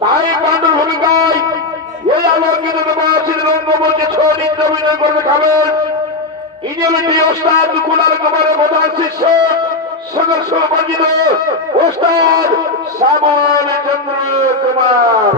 তাই পাণ্ডুর ভূমিকায় এই আলোকিত দেবাসীর রঙ্গমঞ্চে ছড়িত অভিনয় করে দেখাবেন ইংরেজি ওস্তাদ কুণাল কুমারের প্রধান শিষ্য সদস্য বঞ্চিত ওস্তাদ শ্যামল চন্দ্র কুমার।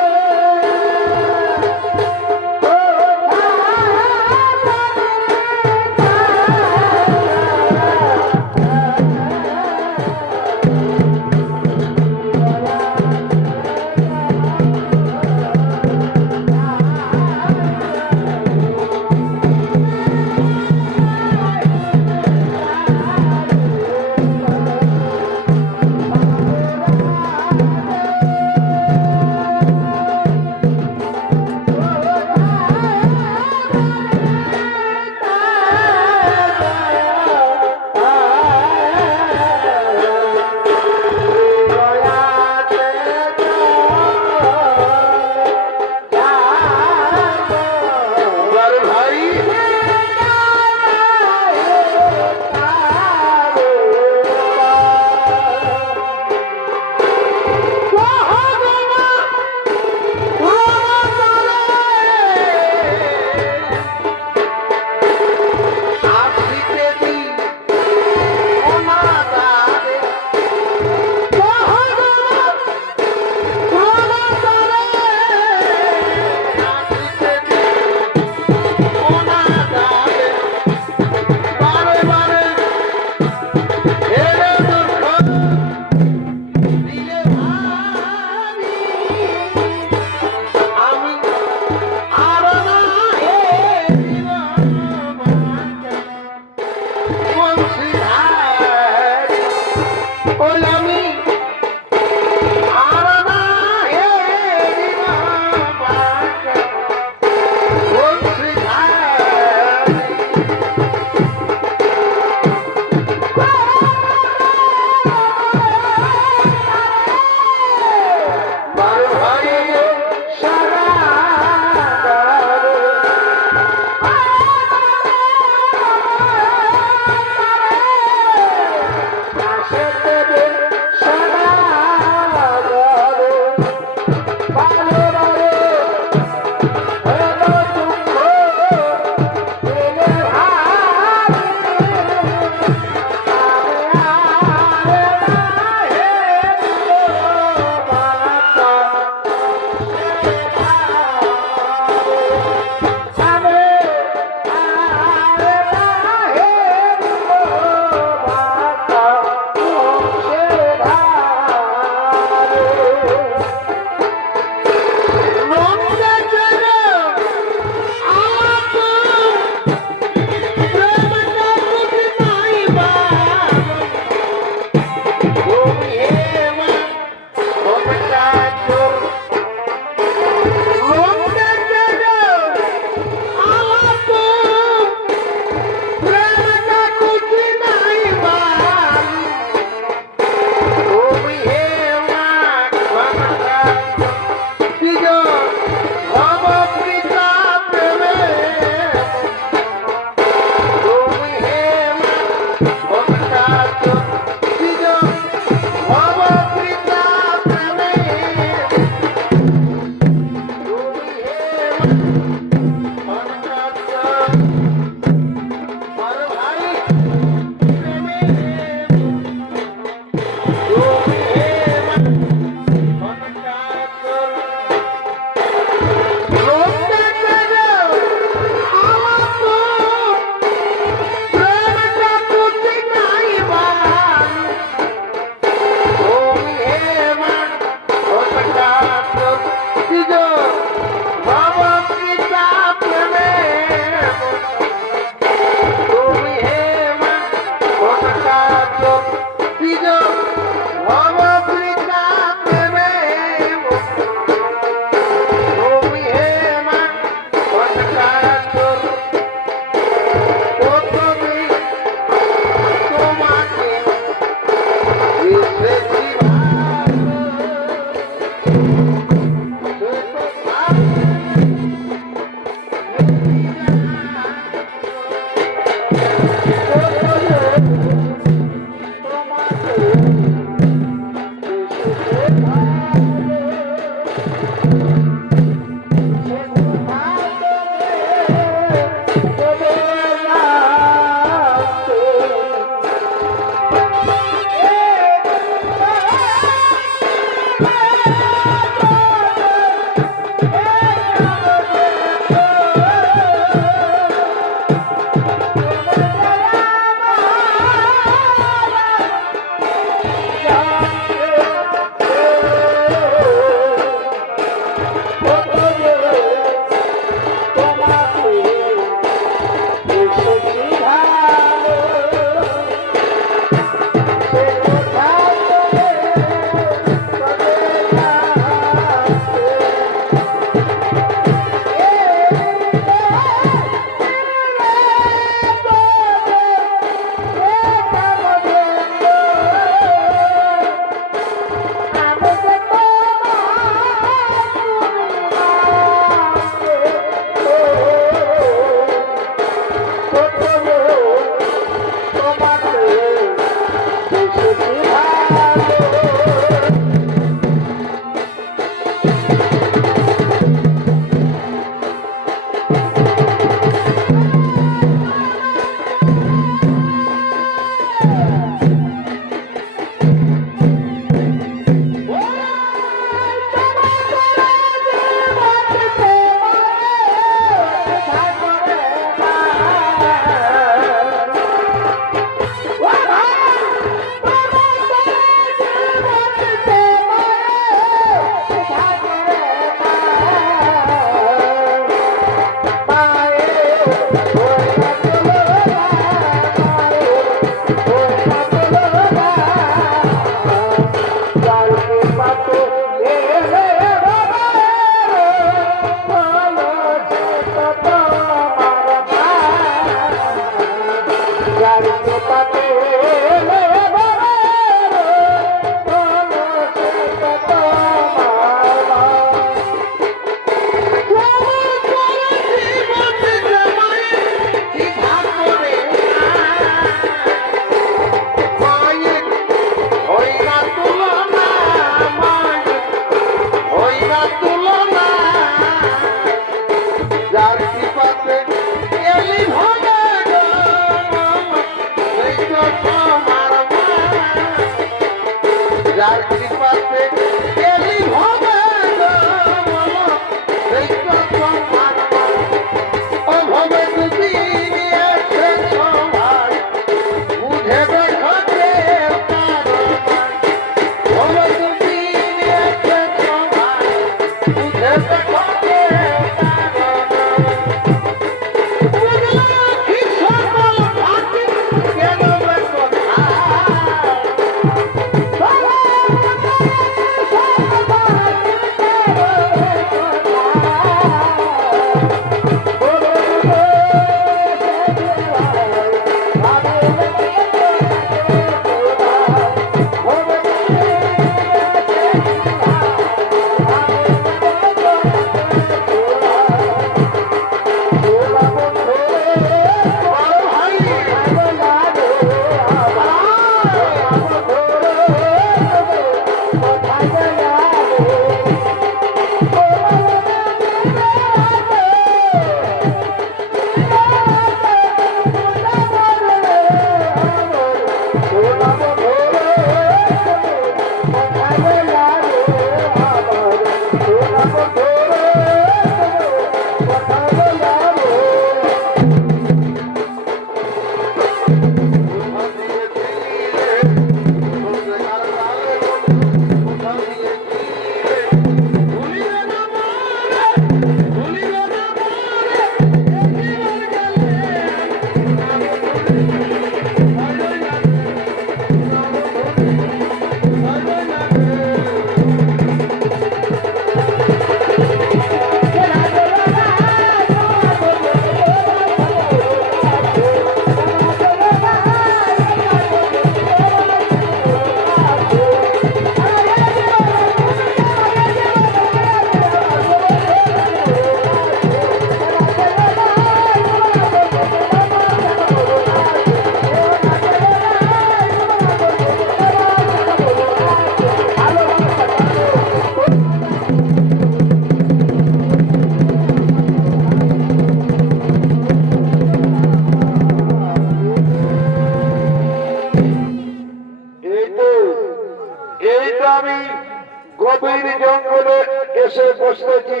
গভীর জঙ্গলে এসে বসতেছি,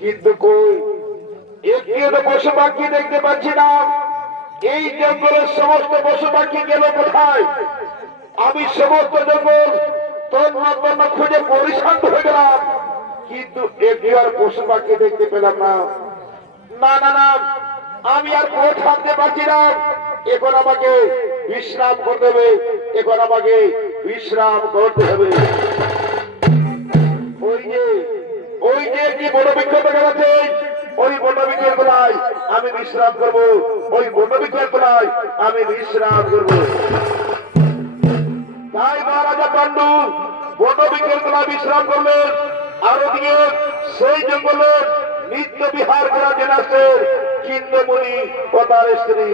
কিন্তু কই একটিও পশু পাখি দেখতে পাচ্ছি না। এই জঙ্গলের সমস্ত পশু পাখি গেল কোথায়? আমি সমস্ত জঙ্গল তন্ন খুঁজে পরিশান্ত হয়ে গেলাম, কিন্তু একটি আর পশু পাখি দেখতে পেলাম না। না না না, আমি আর পথ থাকতে পারছি না। এখন আমাকে বিশ্রাম করতে হবে, এখন আমাকে বিশ্রাম করতে হবে। ওই যে একটি বড় বৃক্ষ দেখা যাচ্ছে, ওই বড় বৃক্ষের তলায় আমি বিশ্রাম করব, ওই বড় বৃক্ষের তলায় আমি বিশ্রাম করব। তাই মহারাজা পান্ডু বড় বৃক্ষের তলায় বিশ্রাম করলেন। আর ওদিকে সেই জঙ্গলের নিত্য বিহার করা জেনে আসছে চিন্তামণি ও তার স্ত্রী।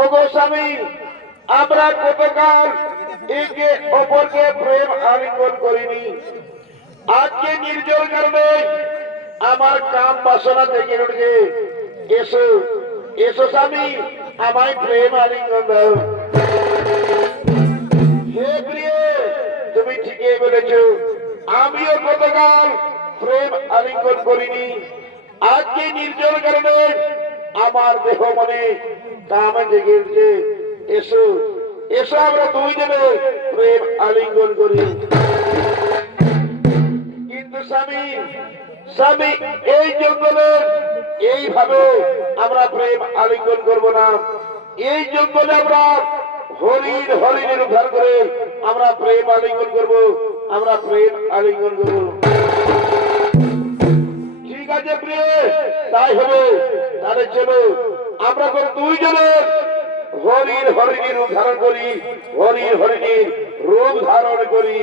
ওগো স্বামী, আমরা কতকাল একে অপরকে প্রেম আলিঙ্গন করিনি, আজকে নির্জল কারণে আমার কাম বাসনা জেগে উঠবে। এসো এসো স্বামী, আমায় প্রেম আলিঙ্গন দাও। হে প্রিয়, তুমি ঠিকই বলেছ, আমিও গতকাল প্রেম আলিঙ্গন করিনি, আজকে নির্জল কারণে আমার দেহ মনে কাম জেগে উঠছে। এসো এসো, আমরা দুইজনে প্রেম আলিঙ্গন করি। কিন্তু স্বামী স্বামী, এই জঙ্গলে এইভাবে আমরা প্রেম আলিঙ্গন করব না। এই জঙ্গলে আমরা হরিণের উদ্ধার করে আমরা প্রেম আলিঙ্গন করব, আমরা প্রেম আলিঙ্গন করব। ঠিক আছে প্রিয়, তাই হবে। তাহলে চলো আমরা করে দুইজনে হরিণের রূপ ধারণ করি, হরিণের রূপ ধারণ করি।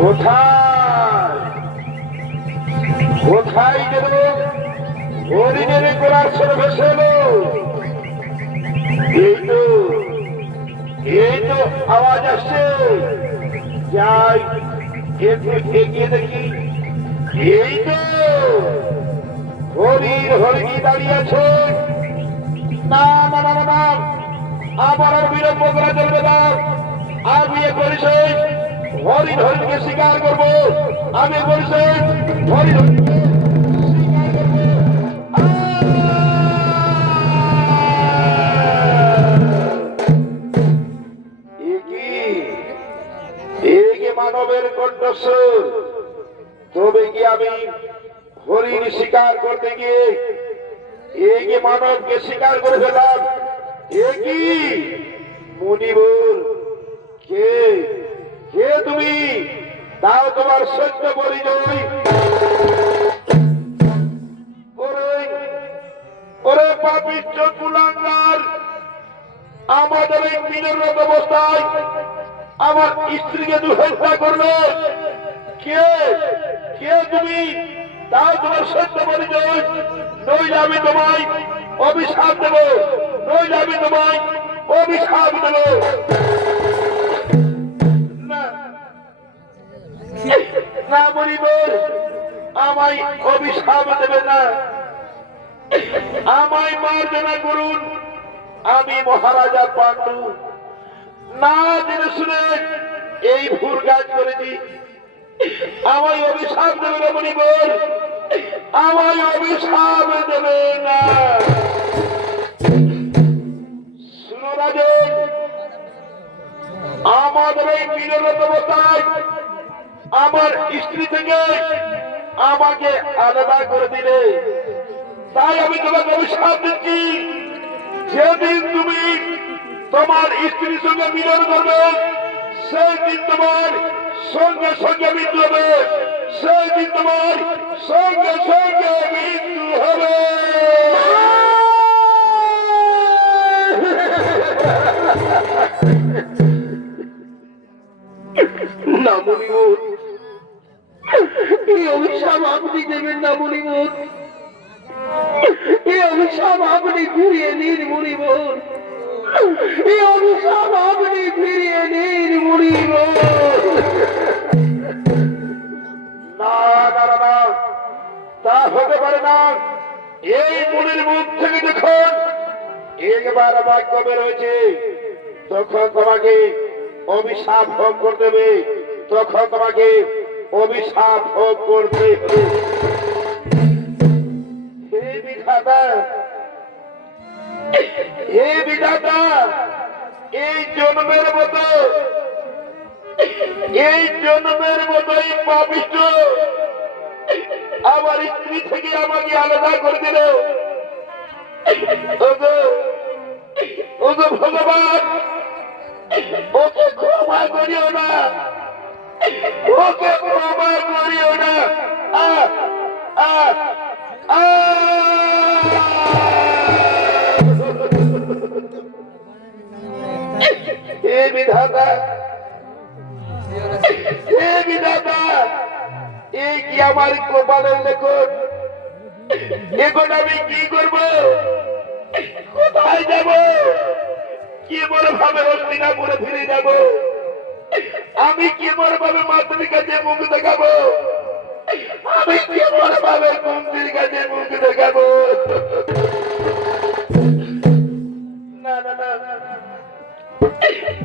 কোথায় কোথায় গেল হরিণের গোড়ার ছেড়ে ভেসে এলো? এই তো আওয়াজ আসছে, যাই একটু এগিয়ে দেখি। এই তো হরিণী দাঁড়িয়ে আছে। না না না না, আমার আর বিলম্ব করা চলবে না। আমি করেছি হরিণকে শিকার করবো, আমি করেছি হরিণ মানবের কণ্ঠস্বর। তবে কি আমি হরিণ শিকার করতে গিয়ে এই যে মানবকে শিকার করে ফেলাম? এ কি মুনিবর, কে কে তুমি? তাও তোমার সত্য পরিচয়। ওরে পাপিষ্ঠ কুলাঙ্গার, আমাদের এই মিনরত অবস্থায় আমার স্ত্রীকে দুর্হত্যা করবে। কে কে তুমি? তাও তোমার সত্য পরিচয়। নইলে আমি তোমায় অভিশাপ দেব, নইলে আমি তোমায় অভিশাপ দেব। না বলিবর, আমায় অভিশাপ দেবে না, আমায় মার্জনা করুন। আমি মহারাজা পাণ্ডু, না জেনে শুনে এই ভুল কাজ করেছি। আমায় অভিশাপ দেবে না মণিবর, আমায় অভিশাপ দেবে না। শুনো রাজন, আমাদের এই মিলনত অবস্থায় আমার স্ত্রী থেকে আমাকে আলাদা করে দিলে, তাই আমি তোমাকে অভিশাপ দিচ্ছি। যেদিন তুমি তোমার স্ত্রীর সঙ্গে মিলন করবে, সেই দিন তোমার সঙ্গে সঙ্গে মৃত্যু হবে, সেই দিন তোমার সঙ্গে সঙ্গে মৃত্যু হবে। না মুনিবর, এই অভিশাপ আপনি দেবেন না মুনিবর, এই অভিশাপ আপনি ফিরিয়ে নিন মুনিবর, এই অভিশাপ আপনি ফিরিয়ে নিন মুনিবর। না না না, তা হতে পারে না। এই মুনির মুখ থেকে যখন একবার বাক্য বের হয়েছে, তখন তোমাকে অভিশাপ ভোগ করতে হবে, তখন তোমাকে অভিশাপ ভোগ করতে হবে। হে বিধাতা, হে বিধাতা, এই জন্মের মতো এই পাপিষ্ঠ আমার স্ত্রী থেকে আমাকে আলাদা করে দিল। ওগো ভগবান, ওকে ক্ষমা করিও না, ওকে ক্ষমা করিও না। আ আ বিধাতা, হে বিধাতা, এই কি আমার কপালের লেখন? এখন আমি কি করব? কোথায় যাব? কেমন ভাবে হস্তিনাপুরে ফিরে যাব? আমি কেমন ভাবে মাতৃর কাছে মুখ দেখাবো? আমি কেমন ভাবে কুন্তির কাছে মুখ দেখাবো? না না না,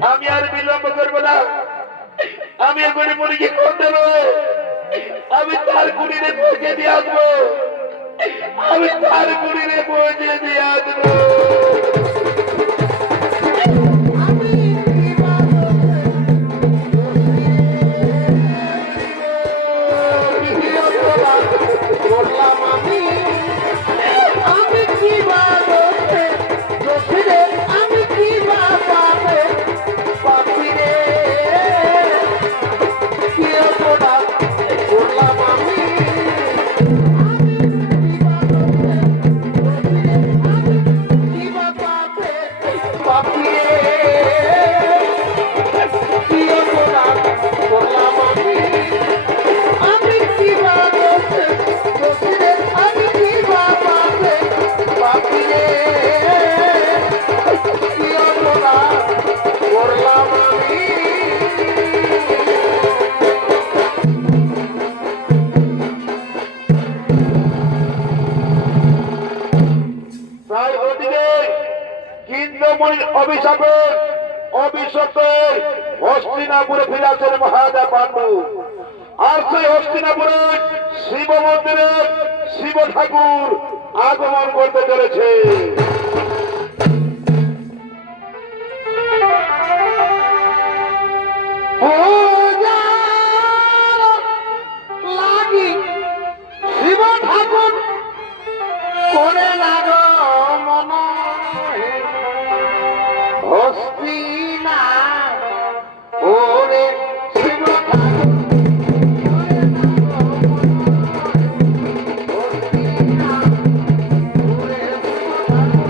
আমি আর বিলম্ব করবো না। আমি এখনই মুরগি করতে নয়, আমি তার কুড়িরে পৌঁছে দিয়ে আসবো। আমি তার কুড়িরে পৌঁছে দিয়ে আসবো। অভিশাপে অভিশাপে হস্তিনাপুরে ফিরে আসেন মহারাজা পাণ্ডু। আর সেই হস্তিনাপুরে শিব মন্দিরে শিব ঠাকুর আগমন করতে চলেছে। শিব ঠাকুর করে লাগো মন হস্তিনা ওরে শিব ঠাকুর করে লাগো মন হস্তিনা ওরে শিব ঠাকুর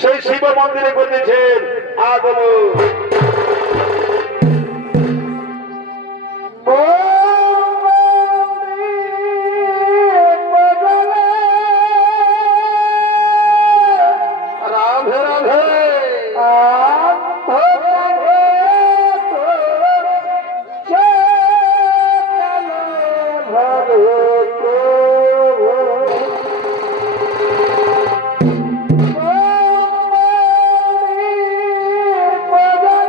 সেই শিব মন্দিরে করতেছেন আগমন। রাধে রাধে Bye.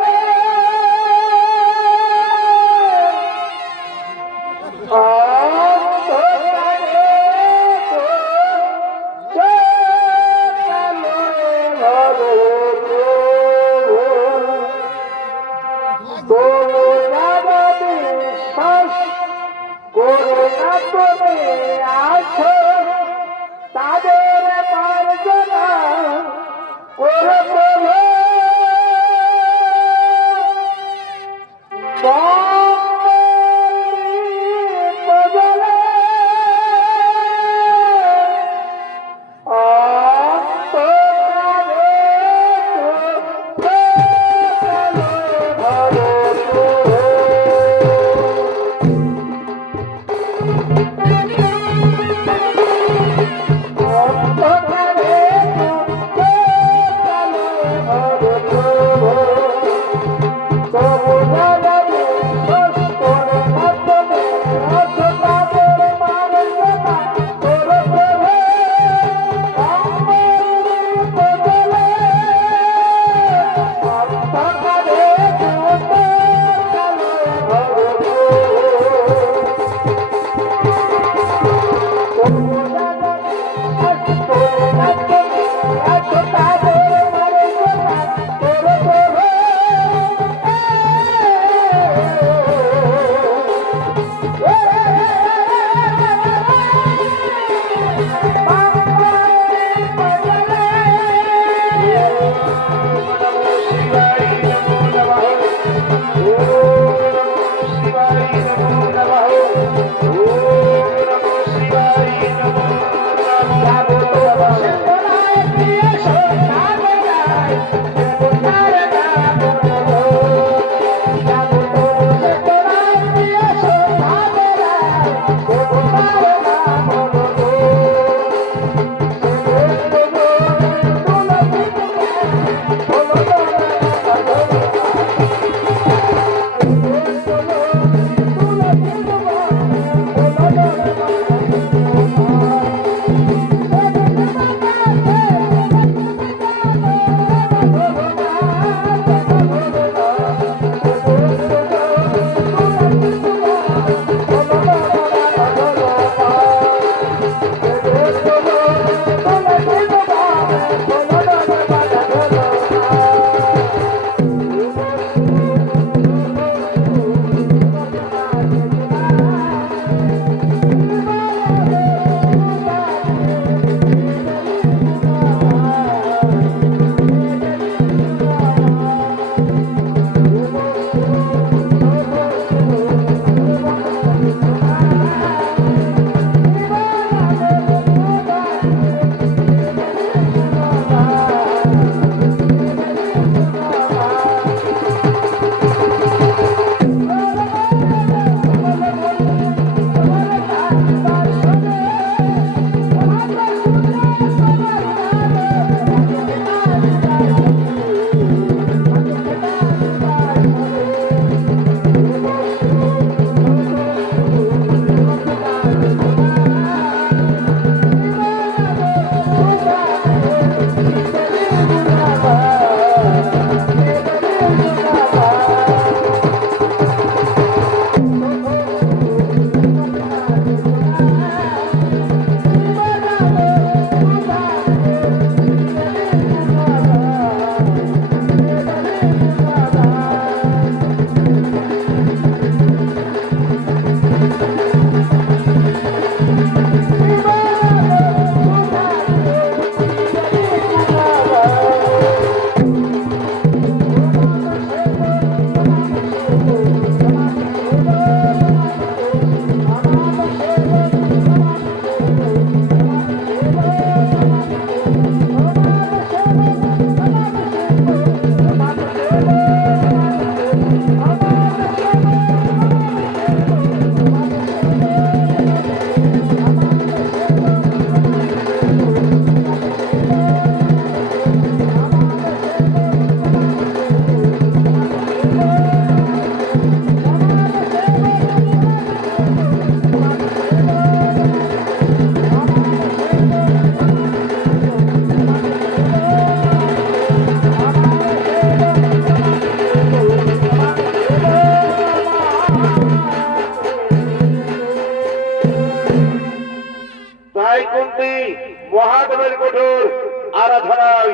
পূজায়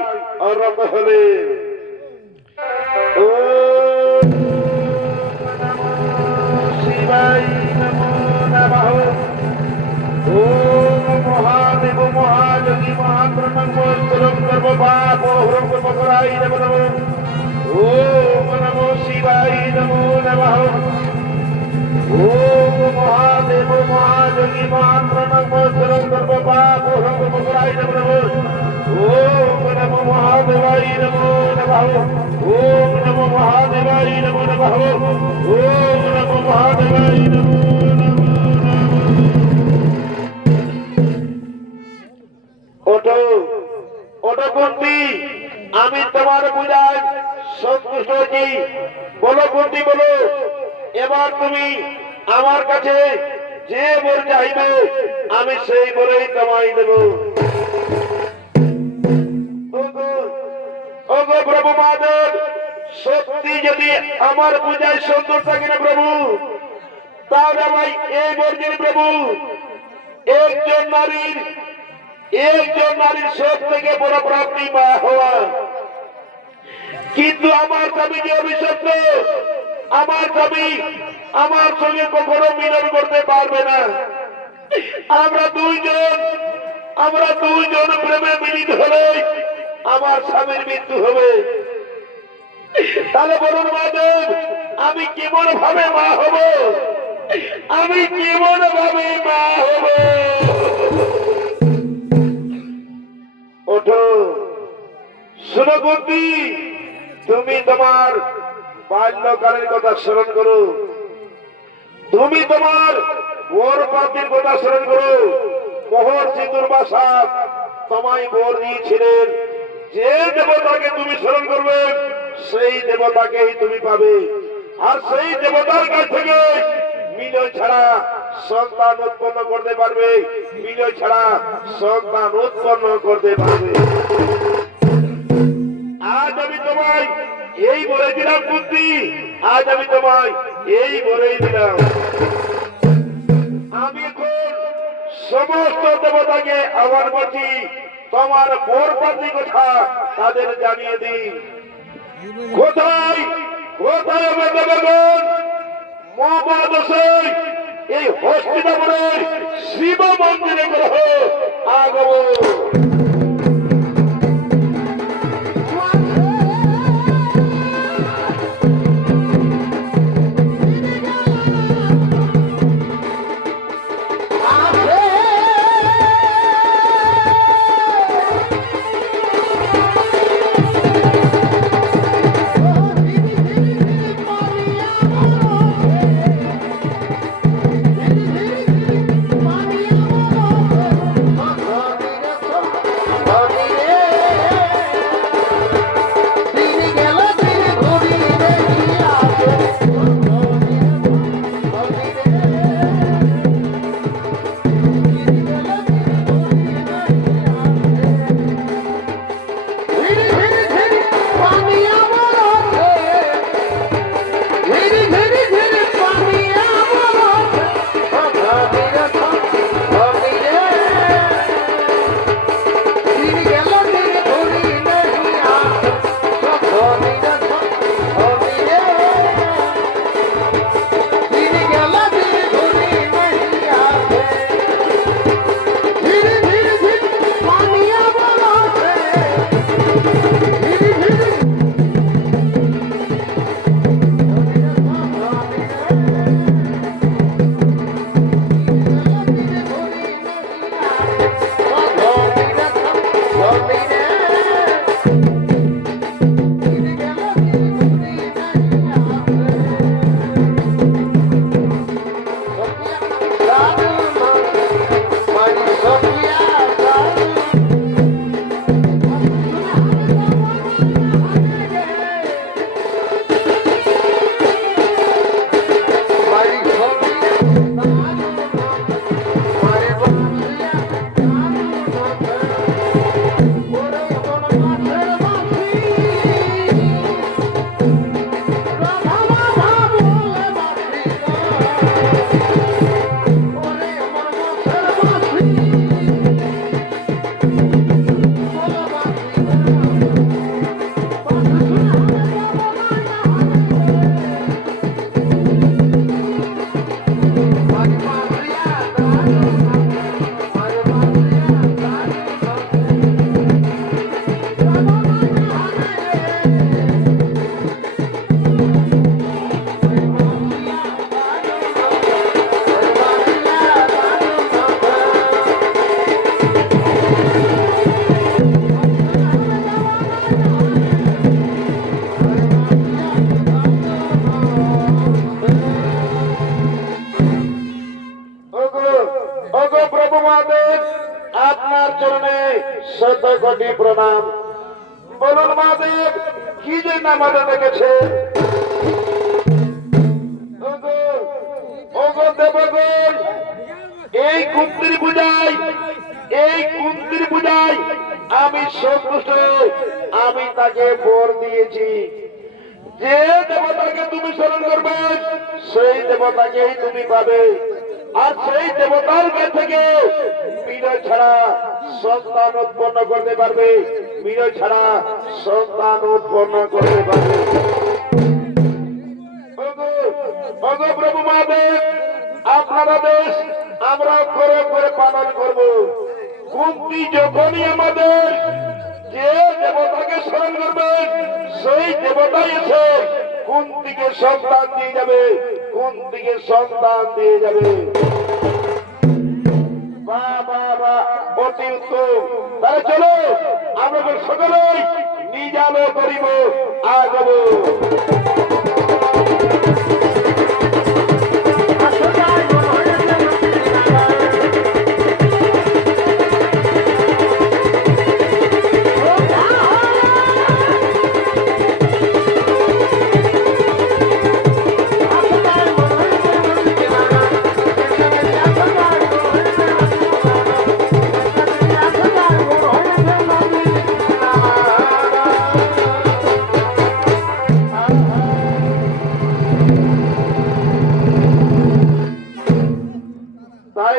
রত হলেন। ও শিবায় নমো নমঃ। ওম মহাদেব মহাযোগী মহাপ্রণম্বরম সর্বপাপ হরং সর্বকরায় নমঃ। ওম নমো শিবায় নমো নমঃ। ওম মহাদেব মহাযোগী মহাপ্রণম্বরম সর্বপাপ হরং সর্বকরায় নমঃ। ওম নমো মহাদেবায় নমো নমঃ। ওম নমো মহাদেবায় নমো নমঃ। ওম নমো মহাদেবায় নমো নমঃ। ওঠো ওঠো কুন্তি, আমি তোমার পূজায় সন্তুষ্ট হয়েছি। বলো কুন্তি বলো, এবার তুমি আমার কাছে যে বর চাইবে আমি সেই বরেই তোমায় দেব। ওগো প্রভু মহাদেব, সত্যি যদি আমার পূজায় সন্তুষ্ট থাকে না প্রভু, তাহলে আমায় এই বর দিন প্রভু। একজন নারীর সব থেকে বড় প্রাপ্তি মা হওয়া। কিন্তু আমার স্বামী যে অভিশপ্ত, আমার স্বামী আমার সঙ্গে কখনো মিলন করতে পারবে না। আমরা দুইজন প্রেমে মিলিত হলে আমার স্বামীর মৃত্যু হবে। তাহলে বলুন মহাদেব, আমি কেমন ভাবে মা হব? আমি কেমন ভাবে মা হব? ওঠো, শোনো কুন্তি, তুমি তোমার বাল্যকালের কথা স্মরণ করো। তুমি তোমার বর প্রাপ্তির কথা স্মরণ করো। মহর্ষি দুর্বাসা তোমায় বর দিয়েছিলেন, যে দেবতাকে তুমি স্মরণ করবে সেই দেবতাকেই তুমি পাবে। আর সেই দেবতার কাছ থেকে মিলন ছাড়া সন্তান উৎপন্ন করতে পারবে, মিলন ছাড়া সন্তান উৎপন্ন করতে পারবে। আজ আমি তোমায় এই বলে দিলাম কুন্তি, আজ আমি তোমায় এই বলেই দিলাম। আমি এখন সমস্ত দেবতাকে আহ্বান করছি, তোমার বর প্রাপ্তি কথা তাদের জানিয়ে দিই। কোথায় কোথায় দেবগণ মহাদশে এই হস্তিনাপুরের শিব মন্দিরে গ্রহ আগমন। মহাদেব কি জন্য আমাদের দেখেছে? ওগো দেবগণ, এই কুন্তির পূজায় আমি সন্তুষ্ট। আমি তাকে বর দিয়েছি, যে দেবতাকে তুমি স্মরণ করবে সেই দেবতাকেই তুমি পাবে। আর সেই দেবতার কাছ থেকে বিনয় ছাড়া সন্তান উৎপন্ন করতে পারবে, বিনয় ছাড়া সন্তান উৎপন্ন করতে পারবে। ওগো প্রভু মহাদেব, আপনারা দেশ আমরা করে করে পালন করব। কুন্তি যখনই আমাদের যে দেবতাকে স্মরণ করবেন সেই দেবতাই এসে কুন্তিকে সন্তান দিয়ে যাবে, কুন্তিকে সন্তান দিয়ে যাবে। অতি উত্তম। তাহলে চলো আমরা সকলেই নিজালো করিব আগব।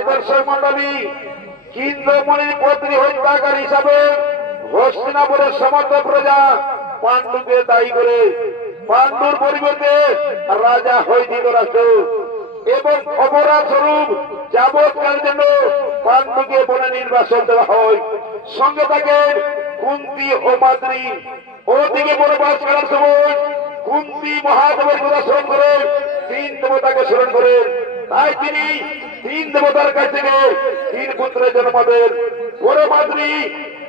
দর্শক মন্ডলী, ইন্দ্রমণির পত্নী হত্যাকার হিসাবে হস্তিনাপুরের সমস্ত প্রজা পাণ্ডুকে দায়ী করে পাণ্ডুর পরিবর্তে রাজা হয়েছে রাষ্ট্র এবং অপরাধ স্বরূপ যাবৎকালের জন্য পাণ্ডুকে বনে নির্বাসন দেওয়া হয়। সঙ্গে থাকে কুন্তি ও মাদ্রি। ওদিকে বনবাস করার সময় কুন্তি মহাদেবের কথা স্মরণ করে তিন দেবতাকে স্মরণ করেন। তাই তিনি তিন দেবতার কাছ থেকে তিন পুত্রের জন্ম দেন। বড় মাদ্রি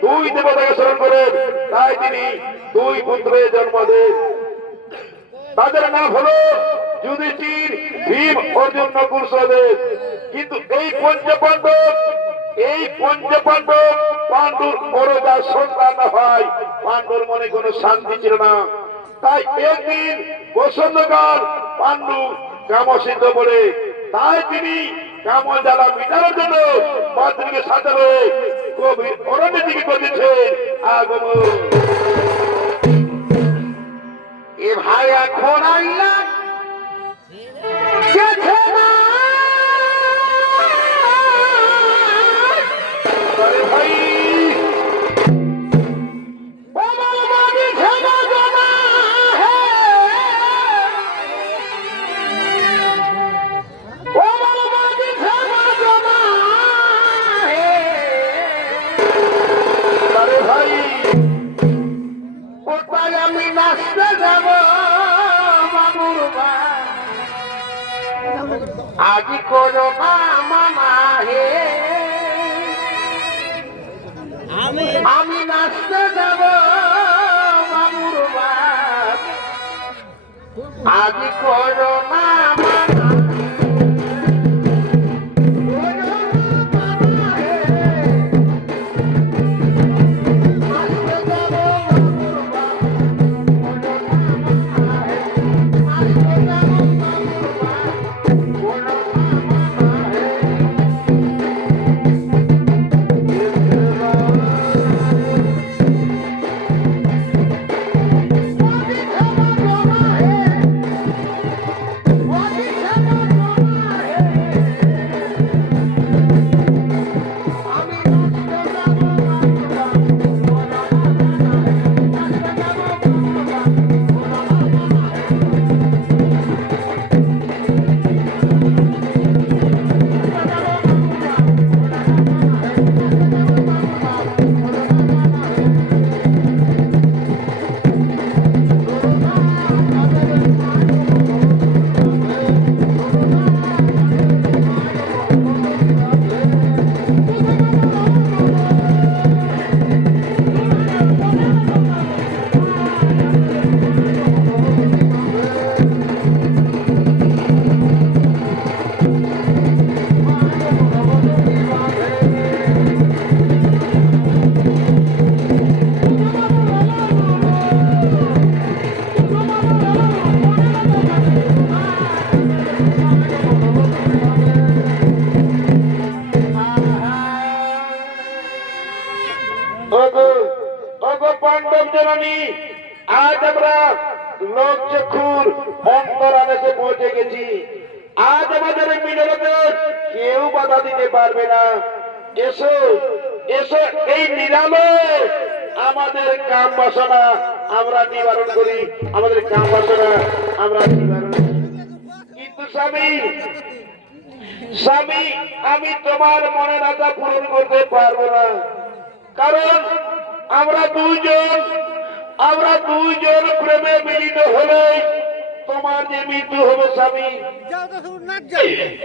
দুই দেবতাকে স্মরণ করেন, তাই তিনি দুই পুত্রের জন্ম দেন। তাদের নাম হলো যুধিষ্ঠির, ভীম, অর্জুন, নকুল, সহদেব। কিন্তু এই পঞ্চপাণ্ডব পাণ্ডুর অরজা সন্তান হয়। পাণ্ডুর মনে কোনো শান্তি ছিল না। তাই একদিন বসন্তকাল পাণ্ডু কামসিদ্ধ বলে, তাই তিনি কাম জ্বালা মিটানোর জন্য মাদ্রিকে সাথে হয়ে গভীর অরণ্যের দিকে করেছেন আগমন। এ ভাই এখন আইলাম গেছে না ভাই, আমি নাচতে যাব আজি করো না মামা হে, আমি নাচতে যাব বাবুর বাপ, আজি করো না মামা। জননী, আজ আমরা লোক চক্ষুর অন্তরালে পৌঁছে গেছি। আজ আমাদের মিলনকে কেউ বাধা দিতে পারবে না। এসো এসো, এই নিরালো আমাদের কাম বাসনা আমরা নিবারণ করি, আমাদের কাম বাসনা আমরা নিবারণ করি। কিন্তু স্বামী, স্বামী, আমি তোমার মনের আশা পূরণ করতে পারবো না, কারণ আমরা দুইজন প্রেমে মিলিত হলে তোমার যে মৃত্যু হবে স্বামী।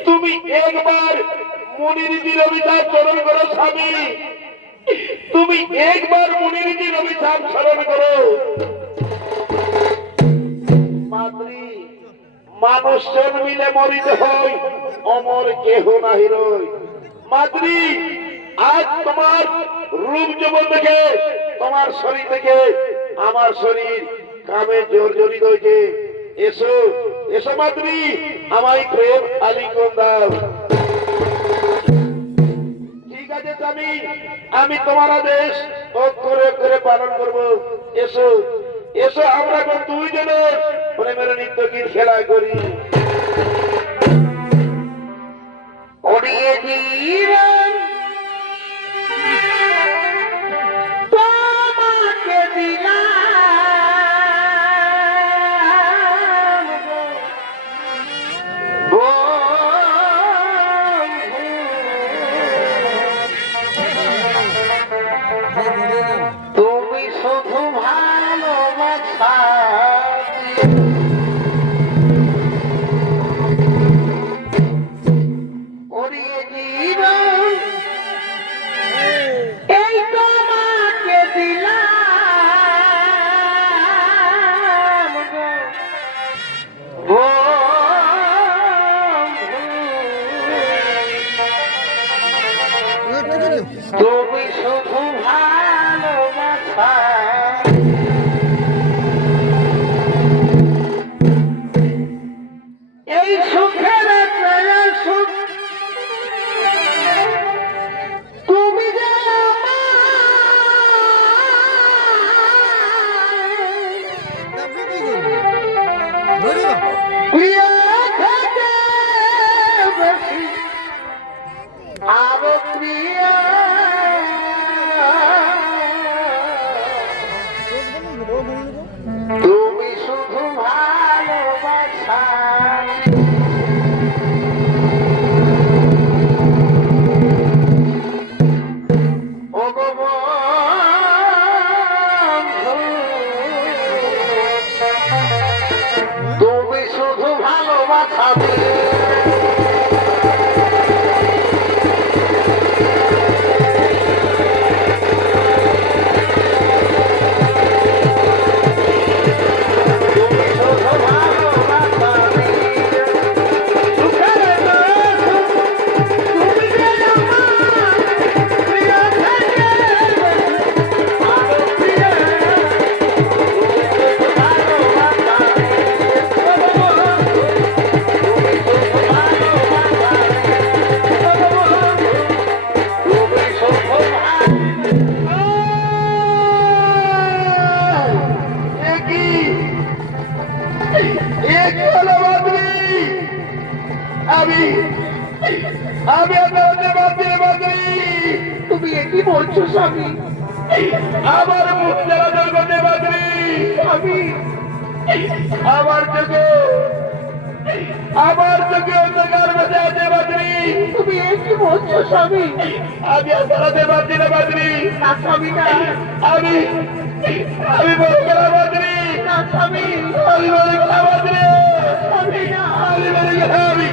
তুমি একবার মুনিরজির অভিশাপ স্মরণ করো স্বামী, তুমি একবার মুনিরজির অভিশাপ স্মরণ করো। মাতৃ, মানুষ জন্মিলে মরিতে হয়, অমর কেহ নাহি রয়। মাতৃ, আজ তোমার রূপ যৌবন দেখে, তোমার শরীর থেকে আমার শরীর কামে জর্জরিত হয়েছে। এসো এসো মাতৃ, আমায় প্রেম আলিঙ্গন দাও। ঠিক আছে স্বামী, আমি তোমার আদেশ অক্ষরে অক্ষরে পালন করবো। এসো এসো, আমরা দুইজনে প্রেমের নৃত্য গীত খেলা করি। ওড়িয়ে জীবন তোমাকে দিলাম গো, তুমি শুধু ভালোবাসা ওড়িয়ে জীবন এই তোমাকে দিলাম গো, তুমি শুধু ভালোবাসা এই সুখের সুখ, তুমি যে প্রিয় থেকে বেশি আরো প্রিয়, তুমি শুধু ভালোবাসা ও গো বন্ধু, তুমি শুধু ভালোবাসা তুমি একই বলছো স্বামী, আমার মুখ জল করতে পারি আমি, আমার চোখে অন্ধকার বসে আছে বাদরি। তুমি একই বলছো স্বামী, আমি আর দাঁড়াতে পারছি না বাদরি। না স্বামী না, আমি বলে গেলাম বাদরি। না স্বামী, আমি বলে গেলাম বাদরি। আমি না, আমি বলে গেলাম আমি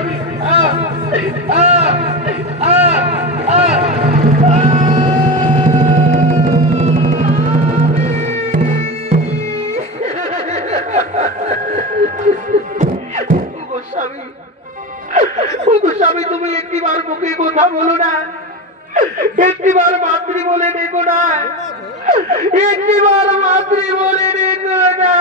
স্বামী, তুমি একটিবার মুখে কথা বলো না, একটিবার মাতৃ বলে দেখো না, একটিবার মাতৃ বলে দেখো না।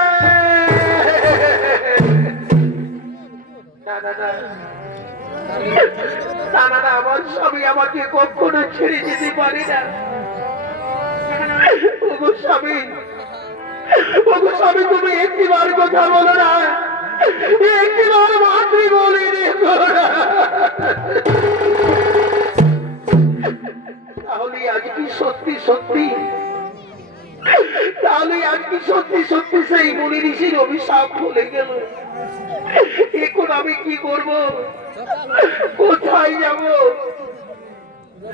আমার স্বামী আমাকে কখনো ছেড়ে যেতে পারে না। স্বামী, ওগো স্বামী, তুমি একটিবার কথা বলো না, একটিবার মাতৃ বলিনি। তাহলে আজ কি সত্যি সত্যি, তাহলে আজ কি সত্যি সত্যি সেই মুনি ঋষির অভিশাপ ভুলে গেল? এখন আমি কি করব, কোথায় যাব?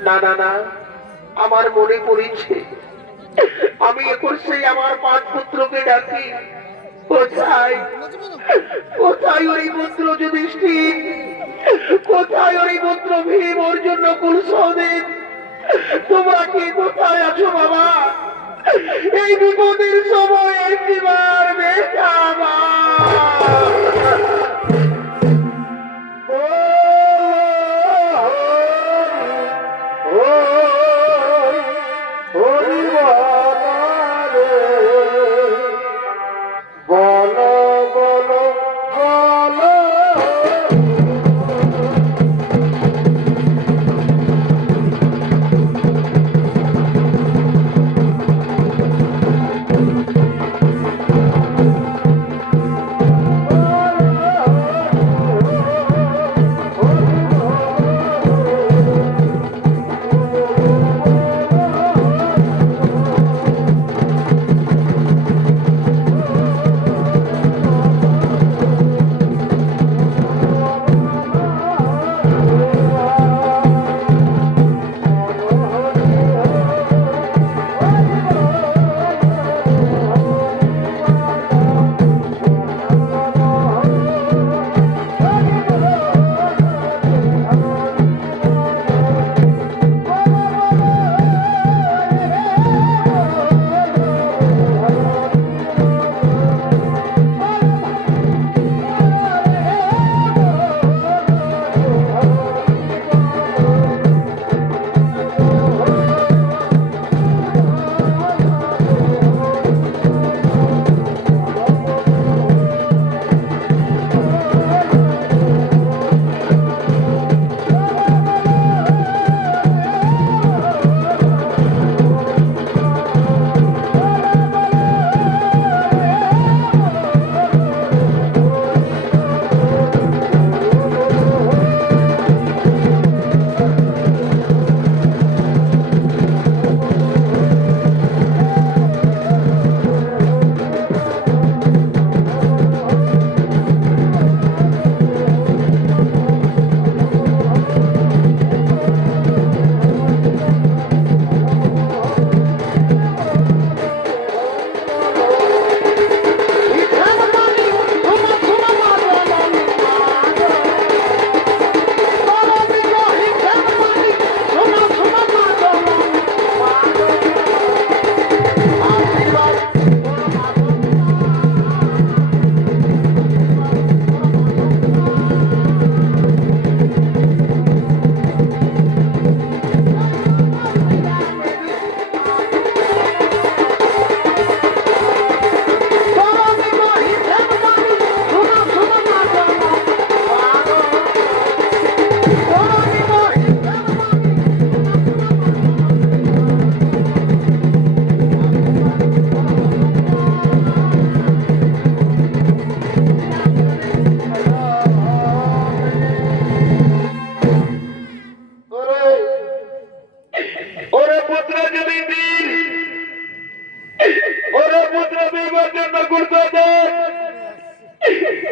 না না না, আমার মনে পড়েছে, আমি এখন সেই আমার পাঁচ পুত্রকে ডাকি। কোথায় কোথায় ওই পুত্র যুধিষ্ঠির, কোথায় ওই পুত্র ভীম, ওর জন্য কুলসহদেব, তোমরা কি কোথায় আছো বাবা? এই বিপদের সময় একটিবার দেখা মা।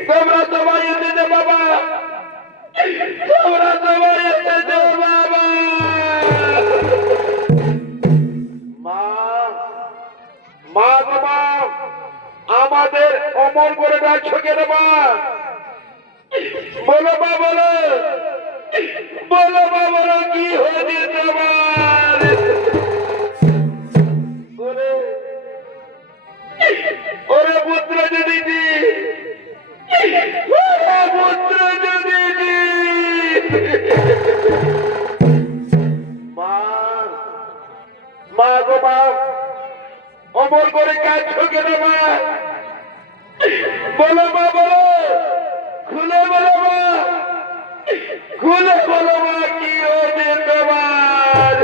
তোমরা সবাই এসেছে বাবা, তোমরা সবাই এসেছে বাবা। মা মা বাবা আমাদের অমর করে ডাকছো কেন মা? বলো মা, বলো বলো মা, বলো কি হয়েছে তোমার? ওরে পুত্র যুধিষ্ঠির, ওরে পুত্র যুধিষ্ঠির। মা মা গো মা, অমর করে কাঁদছো কেন মা? বলো মা, বলো, খুলে বলো মা, খুলে বলো মা, কি হয়েছে তোমার?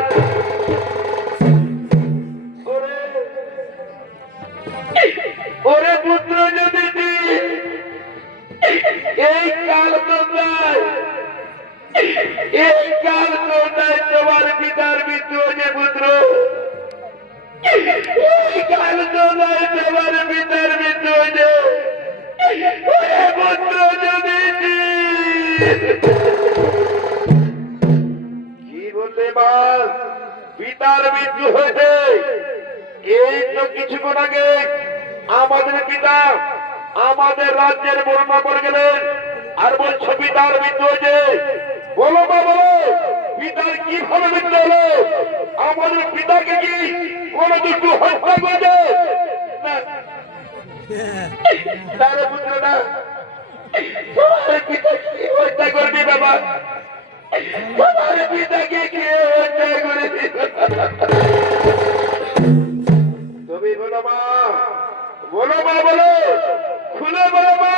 ওরে ওরে পুত্র যদি এই কাল তোমরায় তোমার পিতার মৃত্যু হয়েছে পুত্র, এই কাল তোমরায় তোমার পিতার মৃত্যু হয়েছে পুত্র যদি কি বললে মা পিতার মৃত্যু হয়েছে? এই তো কিছুক্ষণ আগে আমাদের পিতা আমাদের রাজ্যের বর্ণনা করে গেলেন, আর বলছো পিতার মৃত্যু হয়েছে। বলো মা বলো, পিতার কিভাবে মৃত্যু হলো? আমাদের পিতাকে কি কোন দুটো হত্যা করেছে? না রে পুত্র না, তোমার পিতা কি হত্যা করবি বাবা? তোমার পিতাকে কি হত্যা করেছি? তুমি বলো মা, বলো মা বলো, খুলে বলো মা,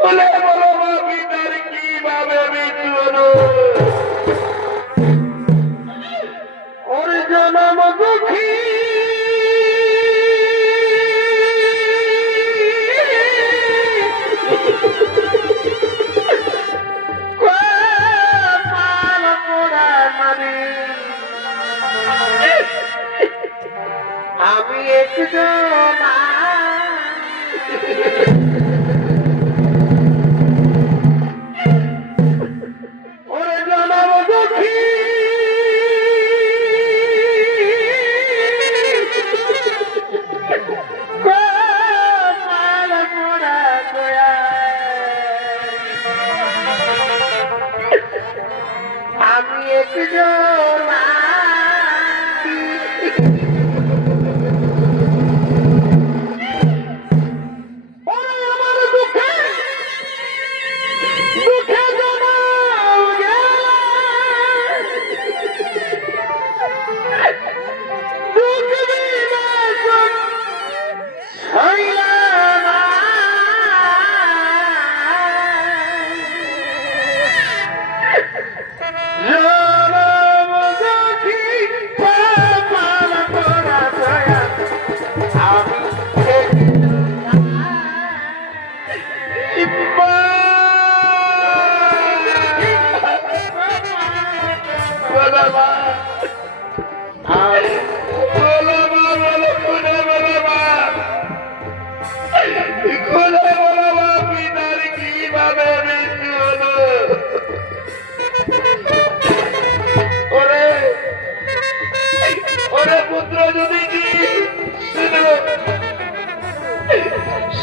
খুলে বলো মা, পিতার কিভাবে মৃত্যু হলো? ওর জনম দুঃখী আমি একজন ওরে জনম দুঃখী আমি একজন পুত্র যদি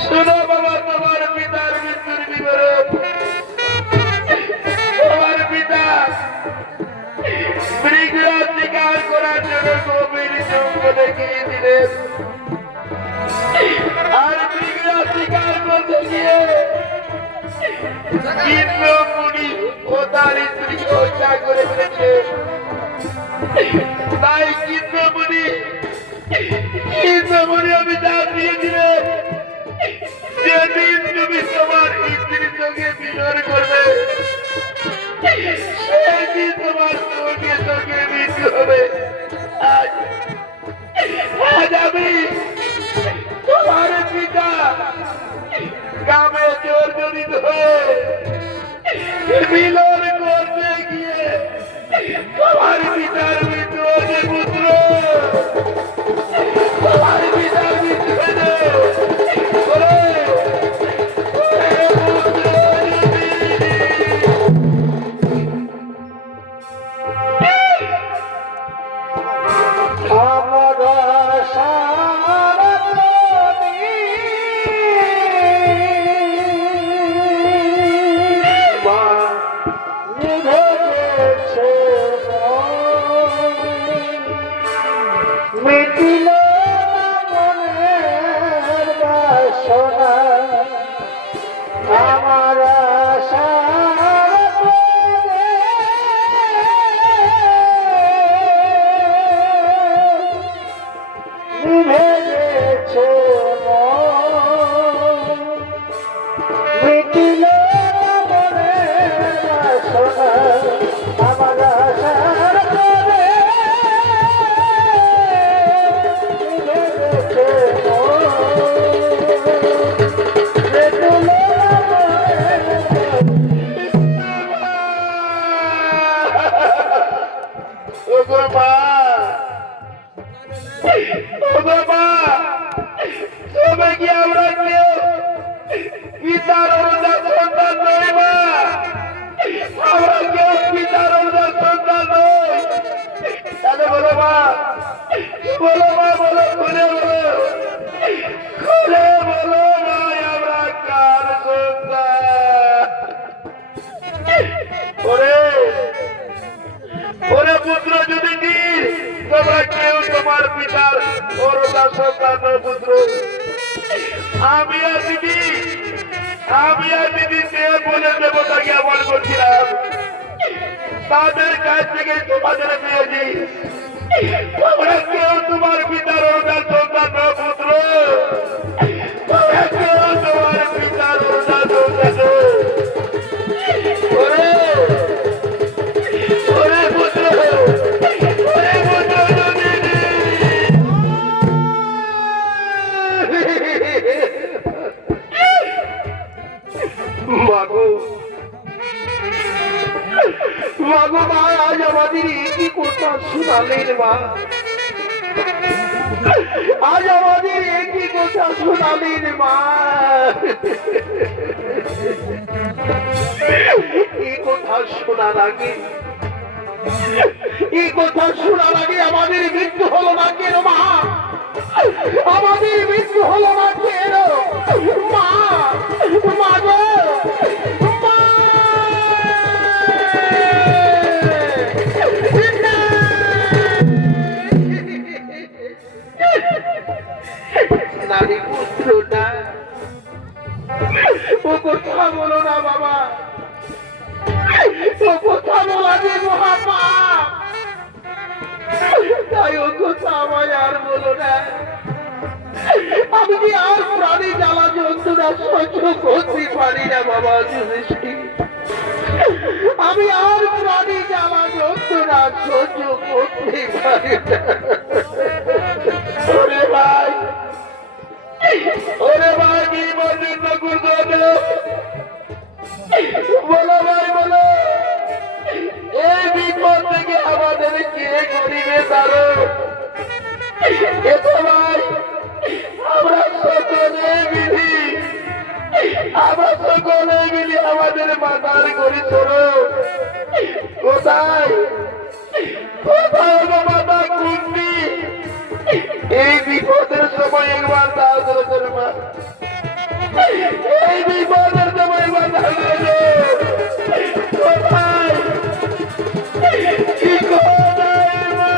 শুনো বাবা, তোমার পিতার মৃত্যুর বিবরণ। তোমার পিতা মৃগ শিকার করার জন্য গভীর জঙ্গলে গিয়েছিলেন, আর মৃগ শিকার করতে গিয়ে ইন্দ্রমণি ও তার স্ত্রীকে হত্যা করে ফেলেছিলেন। তাই ইন্দ্রমণি অভিশাপ দিয়েছিলেন, যেদিন তুমি তোমার স্ত্রীর সঙ্গে বিনয় করবে সেই দিন তোমার সঙ্গে সঙ্গে মৃত্যু হবে। আজ আমি তোমার পিতা গ্রামে জর্জরিত হয়ে মিলন করতে গিয়ে তোমার পিতার মৃত্যু হয়েছে পুত্র, তোমার পিতার মৃত্যু হয়েছে। তবে কি আমরা কেউ পিতার অনুদান সন্তান নই মা? আমরা কেউ পিতার অনুদান সন্তান নই। তাহলে বলো মা, বলো মা, বলো, খুলে বলো, খুলে বলো ভাই, আমরা কার সন্তান? ওরে ওরে পুত্র যদি তোমরা কেউ তোমার পিতার অনুদান সন্তান নয় পুত্র, আমি আর দিদি বলে দেবতাকে আমল করছিলাম, তাদের কাছ থেকে তোমাদের পেয়েছি। তোমরা কেউ তোমার পিতার অনুদান সন্তান নয় পুত্র, তোমরা কেউ তোমার পিতার অনুদান সন্তান নয়। ওরে ওরে পুত্র, ওরে পুত্র যদি মাগো মাগো মা, আজ আমাদের একই কথা শোনালেন মা, আজ আমাদের একই কথা শোনালেন মা। এই কথা শোনার আগে, এই কথা শোনার আগে আমাদের মৃত্যু হলো না কেন মা? আমাদের মৃত্যু হলো না কেন মা? মা গো মা, নারী পুত্র না, ও কথা বলো না বাবা, ও কথা বলা যে মহাপাপ, তাই ও কথা আমায় আর বলো না। আমি কি আর প্রাণী জ্বালা যন্ত্রণা সহ্য করতে পারি না বাবা যুধিষ্ঠির, আমি আর প্রাণী জ্বালা যন্ত্রণা সহ্য করতে পারি না। ওরে ভাই, ওরে ভাই, কি বলছেন বলো ভাই, বলো, এই বিপদ থেকে আমাদের কে করিবে তারো? এতো ভাই, আমরা সকলে মিলি, আমরা সকলে মিলি আমাদের মাতার করি চলো। কোথায় কোথায় গো মাতা কুন্তি? এই বিপদের সময় একবার দাও তোর মা, এই বিপদের সময় একবার দাও। কোথায় কি কোথায় মা?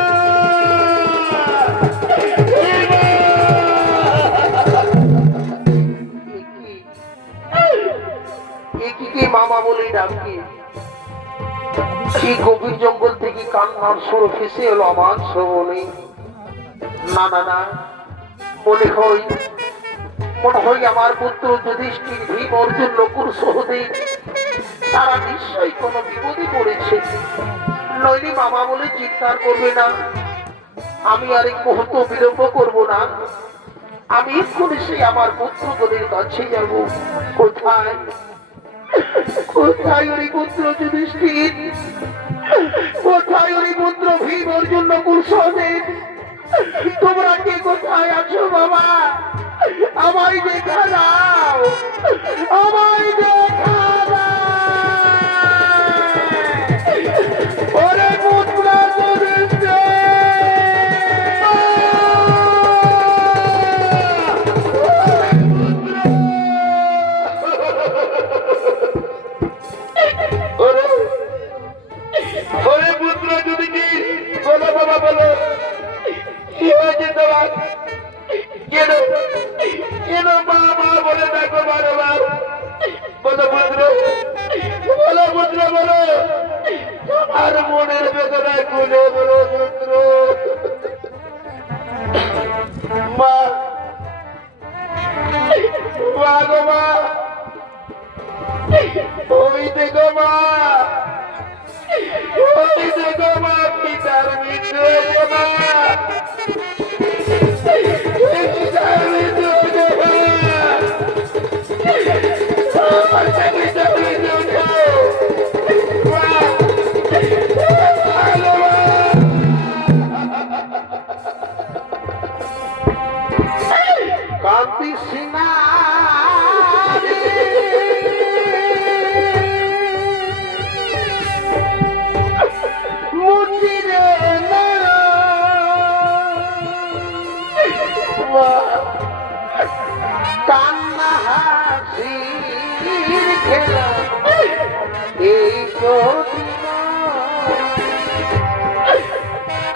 মামা বলে ডাকি, কি গভীর জঙ্গল থেকে কান্নার সুর ফেসে এলো আমার শ্রবণে। না না না, মনে হয় আমার পুত্র যুধিষ্ঠির, ভীম, অর্জুন, নকুল, সহদেব তারা নিশ্চয়ই কোনো বিপদে পড়েছে। নইলে মামা বলে চিৎকার করবে না। আমি আর এক মুহূর্ত বিলম্ব করবো না, আমি এক্ষুনি সেই আমার পুত্রদের কাছে যাব। কোথায় কোথায় ওই পুত্র যুধিষ্ঠির? কোথায় ওই পুত্র ভীম, অর্জুন, নকুল, সহদেব? তোমরা কে কোথায় আছো বাবা? আমায় দেখা দাও, আমায় দেখা দাও। ওরে পুত্র যুধিষ্ঠির, ওরে পুত্র যুধিষ্ঠির, বলো বাবা, বলো, কি হয়েছে তোমার? কেন কেন মা মা বলে দেখো বারবার? বলো পুত্র, বলো পুত্র, বলো, তোমার মনের বেদনা খুলে বলো পুত্র। মা, মা গো মা, ওই দেখো মা, ওই দেখো মা, পিতার মৃত্যু হয়েছে মা, পিতার মৃত্যু হয়েছে মা, আমার পিতার মৃত্যু হয়েছে মা, ভালো মা। কান্তি সিনা মুচিরে কান্না হাসির খেলা এই তো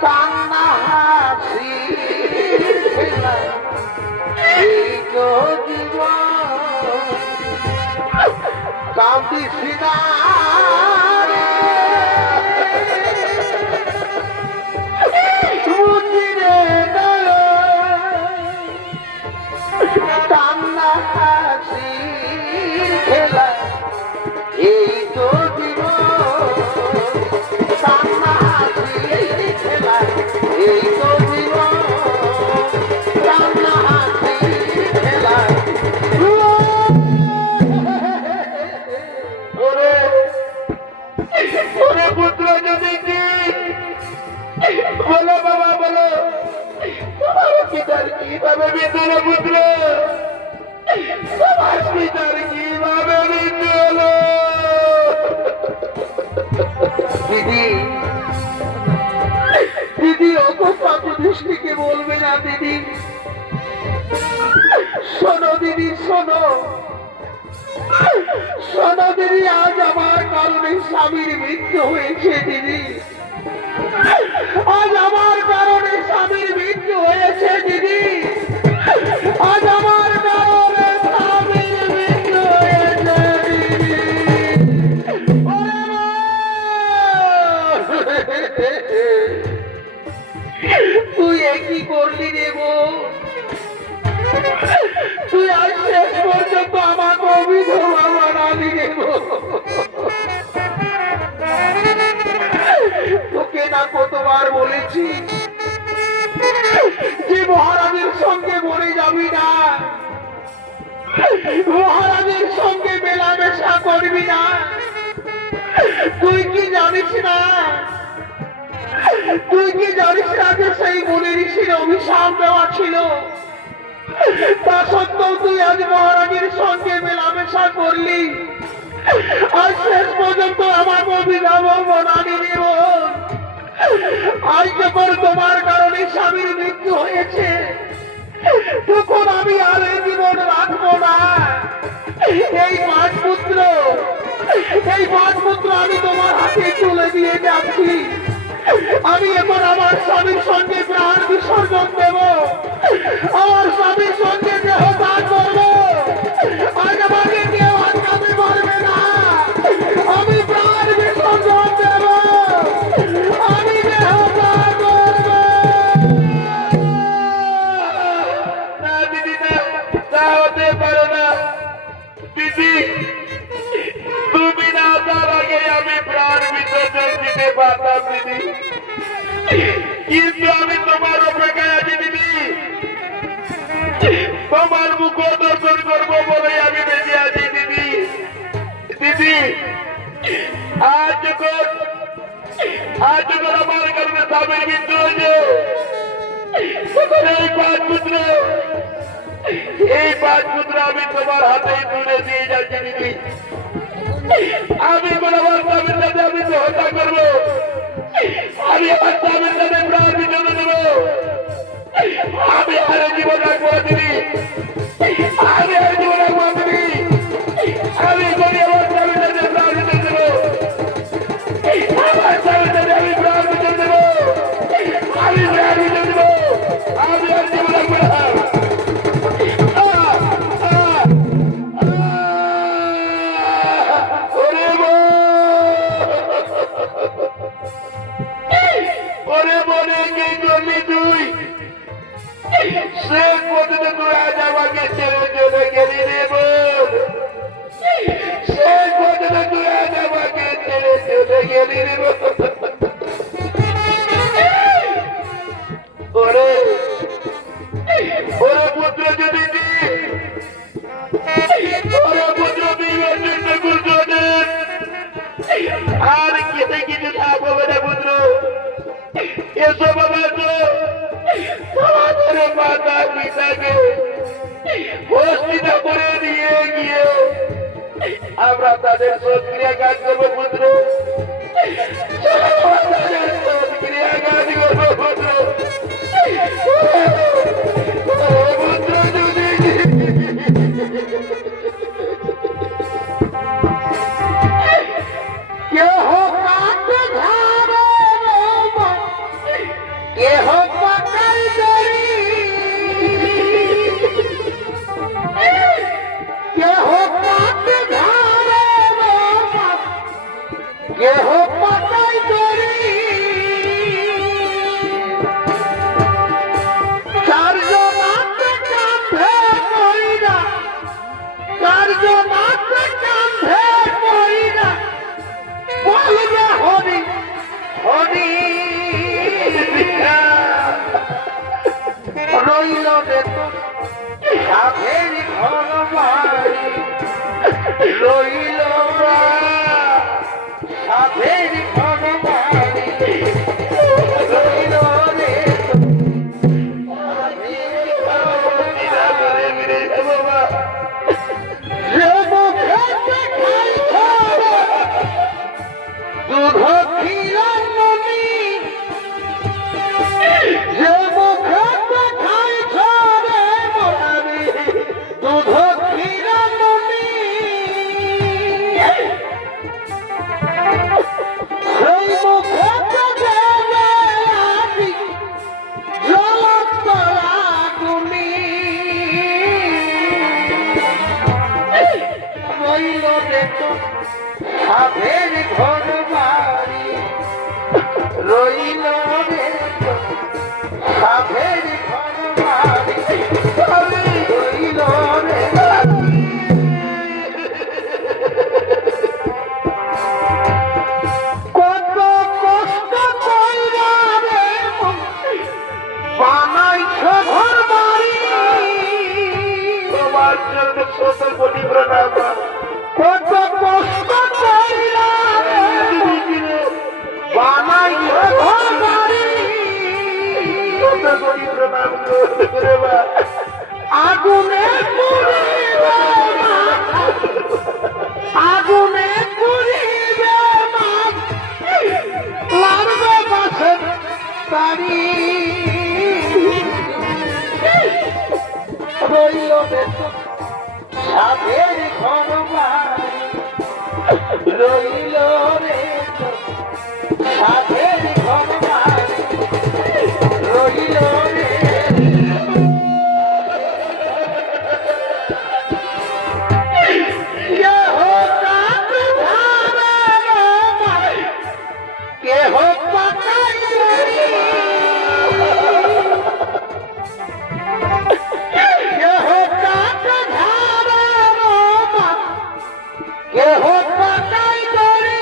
কান্না হাসির খেলা এই তো জীবন কান্দিস না কান্না হাসির খেলা এই তো জীবন কান্না হাসির খেলা এই তো জীবন কান্না হাসির খেলা ওরে ওরে পুত্র যদি কি বলো বাবা বলো তোমার পিতার কিভাবে মৃত্যু পুত্র তোমার পিতার কিভাবে মৃত্যু হলো দিদি দিদি অত পাপ দৃষ্টিকে বলবে না দিদি শোনো দিদি শোনো শোনো দিদি আজ আমার কারণে স্বামীর মৃত্যু হয়েছে দিদি আজ আমার কারণে স্বামীর মৃত্যু হয়েছে দিদি আজ আমার কারণে স্বামীর মৃত্যু হয়েছে দিদি ওরে মা! তুই একই করলি রে বোন তুই আজ শেষ পর্যন্ত আমাকে অবিধবা বানালি রে বোন তোকে না কতবার বলেছি যে মহারাজের সঙ্গে মরে যাবি না মহারাজের সঙ্গে মেলামেশা করবি না তুই কি জানিস না তুই কি জানিস না যে সেই মুনি ঋষির অভিশাপ দেওয়া ছিল তা সত্ত্বেও তুই আজ মহারাজের সঙ্গে মেলামেশা করলি আজ শেষ পর্যন্ত আমার অভিভাবক বনানি দেব আজ যখন তোমার কারণে স্বামীর মৃত্যু হয়েছে তখন আমি আর এই জীবন রাখবো না এই পাঁচপুত্র আমি তোমার হাতে তুলে দিয়ে যাচ্ছি আমি এখন আমার স্বামীর সঙ্গে প্রাণ বিসর্জন দেব আমার স্বামীর সঙ্গে দেহ দান করবো আজ আমাকে কেউ আটকাতে পারবে না আমি প্রাণ বিসর্জন দেব আমি দেহ দান করবো না দিদি না তা হতে পারে না দিদি তুমি না তার আগে আমি প্রাণ বিসর্জন দিতে পারতাম দিদি কিন্তু আমি তোমার অপেক্ষায় আছি দিদি তোমার মুখ দর্শন করবো বলে আমি বেঁচে আছি দিদি দিদি আজ যখন আমার কারণে স্বামীর মৃত্যু হয়েছে তখন এই পাঁচ পুত্র আমি তোমার হাতেই তুলে দিয়ে যাচ্ছি দিদি আমি আমার স্বামীর সাথে আমি হত্যা করবো আমি আমার স্বামীর সাথে প্রাণ বিসর্জন দেবো আমি আর জীবন রাখবো দিদি আমি আর জীবন রাখবো দিদি আমি করি আমার স্বামীর সাথে প্রাণ বিসর্জন দেবো আমার স্বামীর সাথে আমি প্রাণ বিসর্জন দেবো আমি প্রাণ বিসর্জন দেবো আমি আর জীবন রাখবো না ওরে মনে কি করলি তুই শেষ পর্যন্ত তুই আজ আমাকে ছেড়ে চলে গেলি রে বোন শেষ পর্যন্ত তুই আজ আমাকে ছেড়ে চলে গেলি রে বোন ওরে ওরে পুত্র যদি ওরে পুত্র বিবের জন্য গুরুজনের আর কেটে কিছু থাকবে না পুত্র এসো বাবা তো তোমাদের মাতা পিতাকে হস্তিনাপুরে নিয়ে গিয়ে আমরা তাদের সক্রিয়া কাজ করবো পুত্র, তাদের সক্রিয়া কাজ করবো পুত্র। পুত্র যদি কেহ কাকে ধারে রোমা, কেহ পাকাই দড়ি, কেহ কাকে ধারে রোমা, কেহ পাকাই দড়ি। চারজনাকে কাঁধে কইরা, চারজনাকে কাঁধে কইরা বলবে হরি হরি। রইল রে তো সাধের ঘর বাড়ি, রইল সাধের ঘর বাড়ি, রইল রে যে মুখে খাই দুধ খিলান ননি, যে মুখে খাই রে মনাবি দুধ খিলান ননি, সেই মুখে দেবে আবি জলতরা তুমি। রইল রে তো সাধের ঘর বাড়ি, রইল রে তো সাধের ঘর বাড়ি, রইল রে। কত কষ্ট কইরা রে বানাইছ ঘর বাড়ি, তোমার জন্য শত কোটি প্রণাম। কত কষ্ট কইরা রে বানাইছ ঘর বাড়ি, শত কোটি প্রণাম করে মা। আগুনে পুড়িবে মাথা, আগুনে পুড়িবে মাথা, লাগবে গাছের বাড়ি। রইল রে তো সাধের ঘর বাড়ি, রইল রে তো সাধের ঘর বাড়ি, রইল রে। কেহ কাকে ধারে রোমা, কেহ পাকাই দড়ি, কেহ কাকে ধারে রোমা, কেহ পাকাই দড়ি।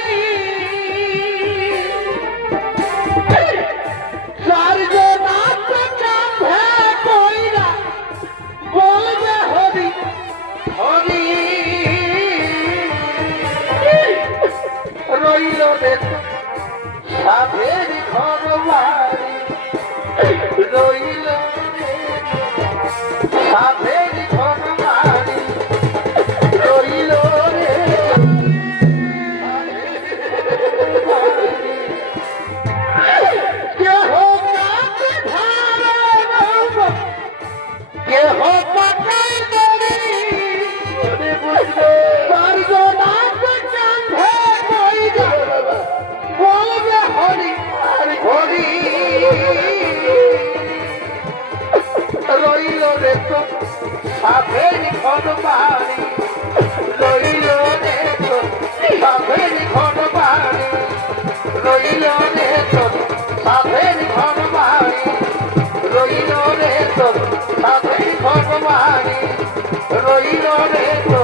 চারজনাকে কাঁধে কইরা বলবে হরি হরি। রইল রে তো সাধের ঘর বাড়ি, রইল রে সাধের ঘর বাড়ি, রইল রে। কেহ কাকে ধারে রোমা, কেহ পাকাই দড়ি, চারজনাকে কাঁধে কইরা বলবে হরি হরি। রইল রে তো সাধের ঘর বাড়ি, রইল রে তো সাধের ঘর বাড়ি, রইল রে তো সাধের ঘর বাড়ি, রইল রে তো সাধের ঘর বাড়ি, রইল রে তো